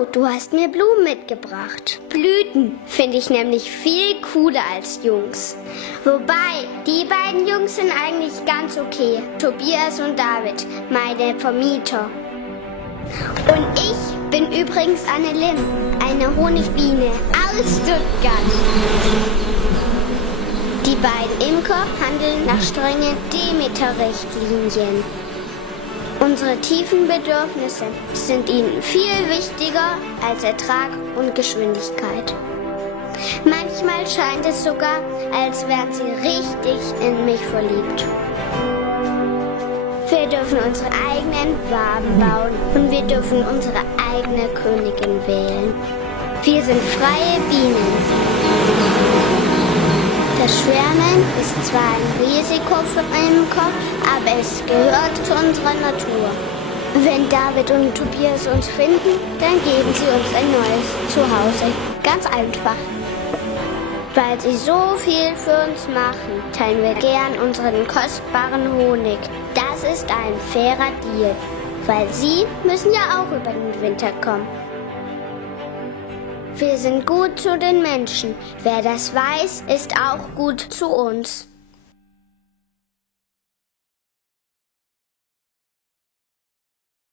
Oh, du hast mir Blumen mitgebracht. Blüten finde ich nämlich viel cooler als Jungs. Wobei, die beiden Jungs sind eigentlich ganz okay. Tobias und David, meine Vermieter. Und ich bin übrigens Anne Lim, eine Honigbiene aus Stuttgart. Die beiden Imker handeln nach strengen Demeter-Richtlinien. Unsere tiefen Bedürfnisse sind ihnen viel wichtiger als Ertrag und Geschwindigkeit. Manchmal scheint es sogar, als wären sie richtig in mich verliebt. Wir dürfen unsere eigenen Waben bauen und wir dürfen unsere eigene Königin wählen. Wir sind freie Bienen. Das Schwärmen ist zwar ein Risiko für einen Imker, aber es gehört zu unserer Natur. Wenn David und Tobias uns finden, dann geben sie uns ein neues Zuhause. Ganz einfach. Weil sie so viel für uns machen, teilen wir gern unseren kostbaren Honig. Das ist ein fairer Deal, weil sie müssen ja auch über den Winter kommen. Wir sind gut zu den Menschen. Wer das weiß, ist auch gut zu uns.